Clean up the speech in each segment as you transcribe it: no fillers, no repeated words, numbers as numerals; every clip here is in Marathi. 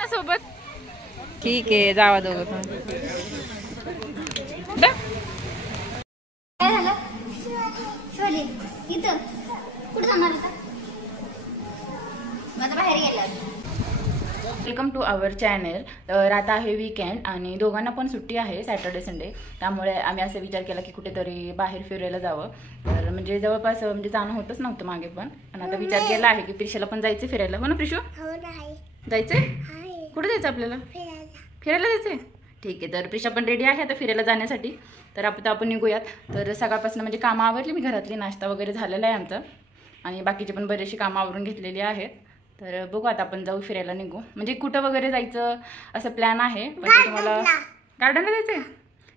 ना सोबत. ठीक आहे जावा दोघं. काय झालं शोले इथं कुठं जाणार होता माझा बाहेर गेला. Welcome to our channel. तर आता आहे वीकेंड आणि दोघांना पण सुट्टी आहे सॅटर्डे संडे. त्यामुळे आम्ही असं विचार केला की कुठेतरी बाहेर फिरायला जावं. तर म्हणजे जवळपास म्हणजे जाणं होतच नव्हतं मागे पण आता विचार केला आहे की प्रिशाला पण जायचं फिरायला. हो ना प्रिशू? जायचंय? कुठे जायचं आपल्याला? फिरायला जायचंय. ठीक आहे तर प्रिशा पण रेडी आहे आता फिरायला जाण्यासाठी. तर आपण निघूयात. तर सकाळपासून म्हणजे कामं आवरली मी घरातली. नाश्ता वगैरे झालेला आहे आमचा आणि बाकीचे पण बरेचशी कामं आवरून घेतलेली आहेत. तर बघू आता आपण जाऊ फिरायला निघू. म्हणजे कुठं वगैरे जायचं असं प्लॅन आहे. पण तुम्हाला गार्डनला जायचंय?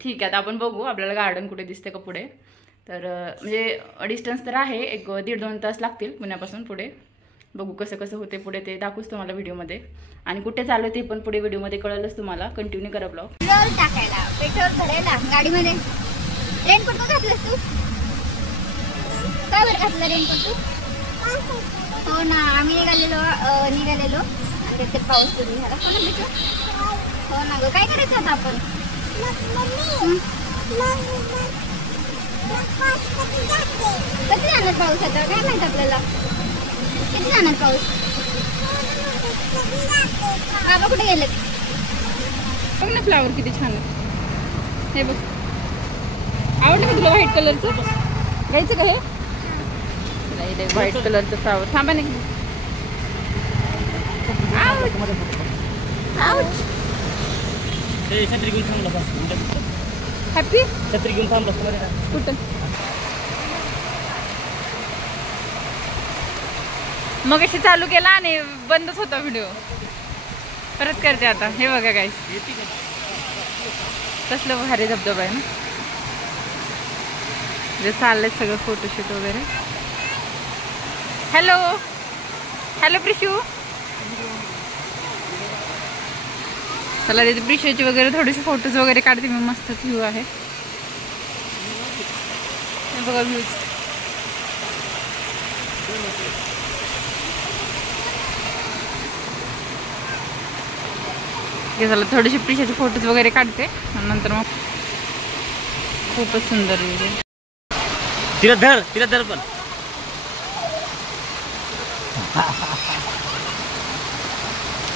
ठीक आहे आता आपण बघू आपल्याला गार्डन कुठे दिसते का पुढे. तर म्हणजे डिस्टन्स तर आहे एक 1.5-2 तास लागतील पुण्यापासून पुढे. बघू कसं कसं होते पुढे ते दाखवूच तुम्हाला व्हिडिओमध्ये. आणि कुठे चालू ते पण पुढे व्हिडिओमध्ये कळलंच तुम्हाला. कंटिन्यू करा ब्लॉग. पेट्रोल टाकायला पेट्रोल भरायला गाडीमध्ये. रेनकोट का घातलंस तू? काय बरं घातलं रेनकोट तू? हो ना आम्ही निघालेलो आणि तिथे पाऊस सुरू झाला. हो ना बिचू? हो ना गं काय करायचं आता आपण? कधी जाणार पाऊस आता काय माहित आपल्याला? किती जाणार पाऊस? बाबा कुठे गेले? बघ ना फ्लावर किती छान आहे. हे बघ आवडलं का तुला व्हाईट कलरचं? घ्यायचं का हे? नाही व्हाईट कलरचं फ्लावर. थांबा नाही हॅपी छत्री घेऊन थांबला कुठं? मग अशी चालू केला आणि बंदच होता व्हिडिओ. परत करते आता. हे बघा काय कसलं भारी धबधबा आहे ना. जे चाललंय सगळं फोटोशूट वगैरे. Hello hello Prishu. चला तिथे प्रिशूची वगैरे थोडेसे फोटोज वगैरे काढते मी. मस्त व्ह्यू आहे हे बघा व्ह्यूज. चला थोडेसे प्रिशाचे फोटोज वगैरे काढते नंतर मग. खूपच सुंदर व्ह्यू. तिला धर पण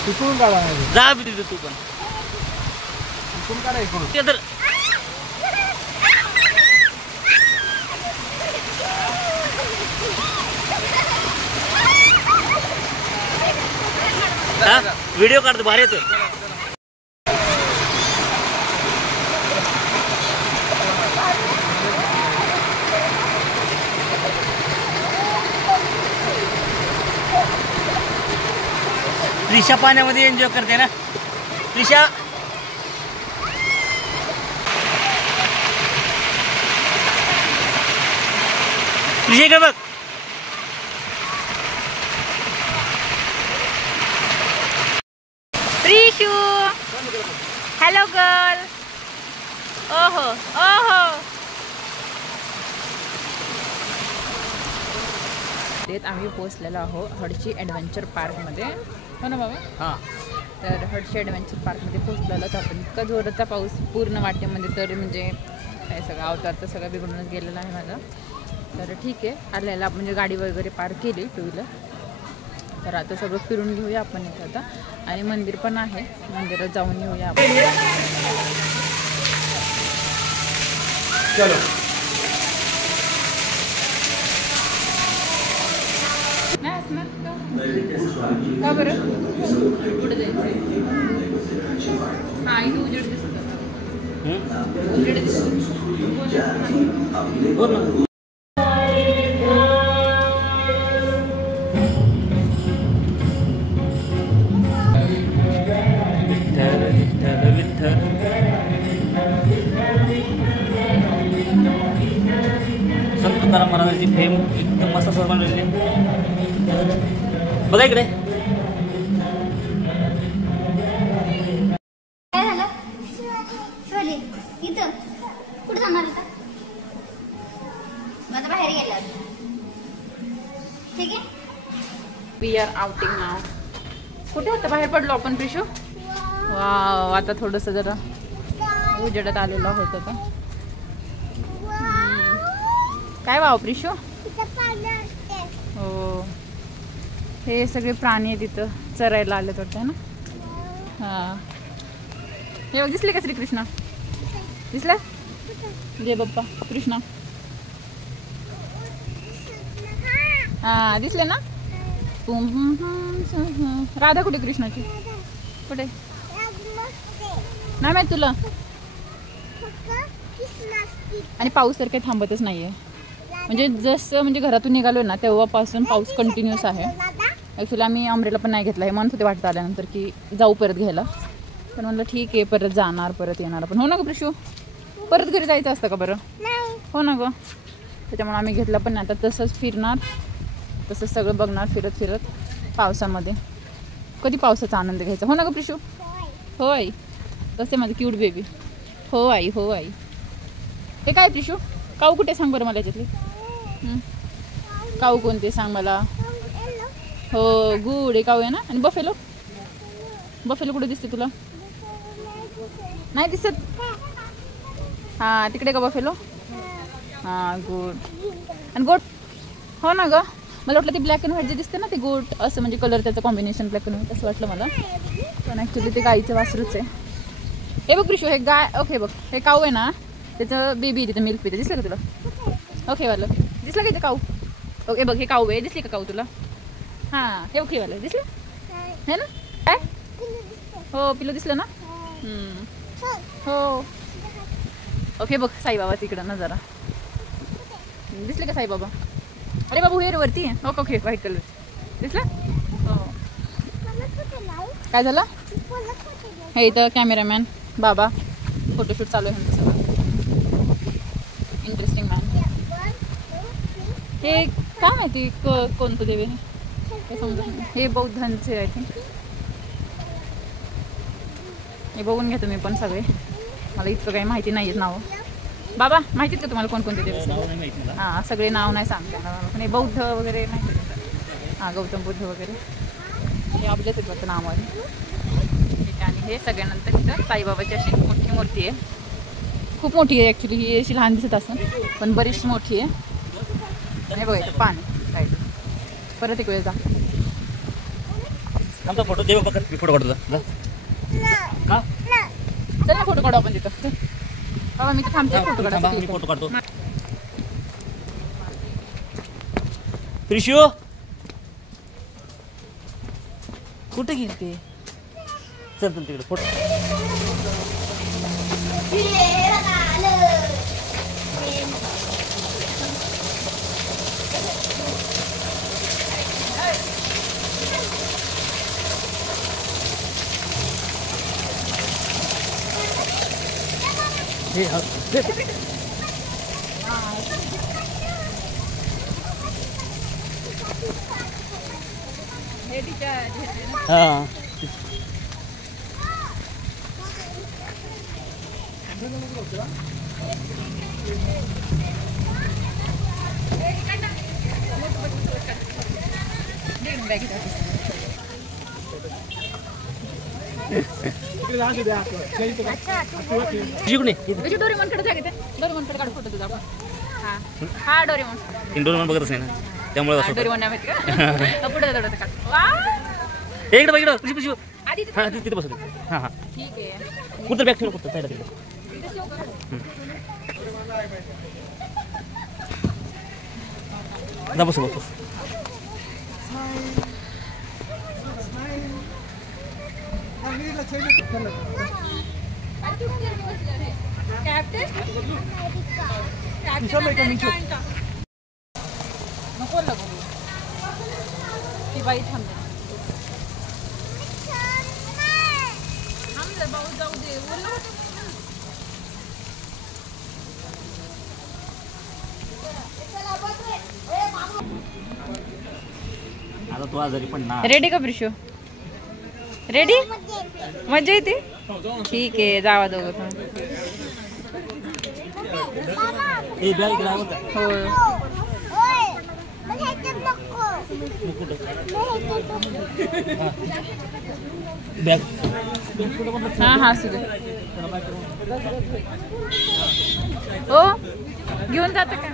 तिकडून काढा जा बी तिथे तू पण तिकडून काढा इकडून. व्हिडिओ काढतो भारी येतोय. प्रिशा पाण्यामध्ये एन्जॉय करते ना प्रिशा. प्रिशा इकडे बघ. Prishu hello girl. ओहो ओहो. आम्ही पोहोचलेलो आहोत हडशी ॲडव्हेंचर पार्कमध्ये. हो ना बाबा? हां. तर हडशी ॲडव्हेंचर पार्कमध्ये पोहोचलेलो तर आपण इतका जोराचा पाऊस पूर्ण वाटेमध्ये. तर म्हणजे काय सगळं अवतार तर सगळं बिघडूनच गेलेला आहे माझा. तर ठीक आहे आलेला म्हणजे गाडी वगैरे पार्क केली 2 व्हीलर. तर आता सगळं फिरून घेऊया आपण इथं आता. आणि मंदिर पण आहे मंदिरात जाऊन येऊया आपण. चलो नाही असणार का बरं? पुढे जायचं. हां इथं उजेड दिसतं. उजेड दिसतं. संत तुकाराम महाराजांची फेम एकदम मस्त असं बनवलेली. बघा इकडे. काय झालं शोले इथं कुठं जाणार होता माझा बाहेर गेला. ठीक आहे. वी आर आउटिंग नाव. कुठे होतं बाहेर पडलो आपण प्रिशू? वाव, आता थोडस जरा उजेडात आलेलं होतं तर काय वाव प्रिशू? हो, हे सगळे प्राणी आहे तिथं चरायला आले वाटतं ना. हा, हे दिसले का श्रीकृष्ण? दिसलं? जय बाप्पा कृष्णा. हा दिसले ना. राधा कुठे कृष्णाची? कुठे नाही माहित तुला? आणि पाऊस तर काही थांबतच नाहीये. म्हणजे जसं म्हणजे घरातून निघालो ना तेव्हापासून पाऊस कंटिन्यूस आहे. ॲक्च्युली आम्ही अमरेला पण नाही घेतला. हे म्हणत होते वाटतं आल्यानंतर की जाऊ परत घ्यायला, पण म्हणलं ठीक आहे परत जाणार परत येणार. पण हो ना ग प्रिशू, परत घरी जायचं असतं का बरं? हो ना ग. त्याच्यामुळे आम्ही घेतला पण नाही. आता तसंच फिरणार, तसंच सगळं बघणार फिरत फिरत पावसामध्ये. कधी पावसाचा आनंद घ्यायचा. हो ना ग प्रिशू? हो आई. तसे माझं क्यूट बेबी. हो आई, हो आई. ते काय प्रिशू? काऊ कुठे सांग बरं मला याच्यातली? काऊ कोणते सांग मला? हो गुड आहे काऊ आहे ना. आणि बफेलो? बफेलो कुठे दिसते तुला? नाही दिसत. हां तिकडे का बफेलो? हां गुड. आणि गोट? हो ना ग. मला वाटलं ते ब्लॅक अँड व्हाईट जे दिसते ना ते गोट असं, म्हणजे कलर त्याचं कॉम्बिनेशन ब्लॅक अँड व्हाईट असं वाटलं मला, पण ॲक्च्युली ते गाईचं वासरूच आहे. हे बघ प्रिशू, हे गाय. ओके बघ, हे काऊ आहे ना, त्याचं बेबी तिथं मिल्क पिते. दिसलं का तुला? ओके वालं दिसलं का इथं काऊ? ओके बघ हे काऊ आहे. दिसली का काऊ तुला? हां हे ओके वालं दिसलं है ना? काय हो पिलो दिसलं ना. हो ओके बघ साईबाबा तिकडं ना जरा दिसले का साईबाबा? अरे बाबू हे वरती आहे. ओके ओके व्हाईट कलर दिसलं. हो काय झालं? हे इथं कॅमेरामॅन बाबा फोटोशूट चालू आहे ह्यांचं सगळं. Interesting man. हे काय माहिती कोणतं देवी हे समजत नाही. हे बौद्धांचे आय थिंक. हे बघून घ्या तुम्ही पण सगळे. मला इतकं काही माहिती नाही आहेत नावं. बाबा माहितीत का तुम्हाला कोणकोणते देवी? हां सगळे नाव नाही सांगता येणार पण हे बौद्ध वगैरे माहिती आहे. हां गौतम बुद्ध वगैरे हे आपल्याच बघतं नाव आहे. आणि हे सगळ्यानंतर इथं साईबाबाची अशी मोठी मूर्ती आहे. खूप मोठी आहे ॲक्च्युली. ही अशी लहान दिसत असेल पण बरीच मोठी आहे. हे बघायचं पाणी राईट. परत एक वेळ जा. आमचा फोटो देव बघत मी फोटो काढतो. चल ना फोटो काढू आपण तिथं. बाबा मी तर थांबते फोटो काढतो. मी फोटो काढतो. प्रिशू कुठे गेलते? चल चल तिकडे फोटो. हे हां डोरेमॉनकडे जागे. डोरेमॉनकडे काढू फोटो तुझा आपण. हा डोरेमॉन. डोरेमॉन बघतच नाही ना त्यामुळे डोरेमॉन नाही माहिती का? पुढे थोडं काढ. वा इकडे इकडे प्रिशू प्रिशू. आधी हां तिथे बसू. हां हां ठीक आहे. कुठं बॅग ठेवलं कुठं साईडला तिकडे. जा बसू बसू. नको लागू ती बाई थांबते. थांब भाऊ जाऊ दे. आता तू आजारी पण ना. रेडी का प्रिशू? रेडी? मजा येते. ठीक आहे जावा दोघं. ए बॅग इकडे आव. हो हां हां असू दे. हो घेऊन जातं का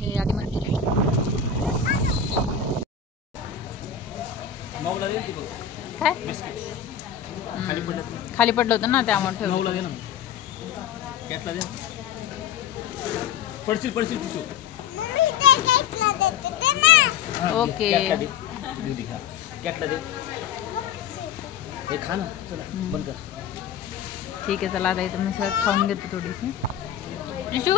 हे आधी म्हणते काय खाली पडलं होतं ना त्यामुळे ठेवलं. ओके ठीक आहे चला आता इथं मी सगळं खाऊन घेतो थोडीशी. रिशू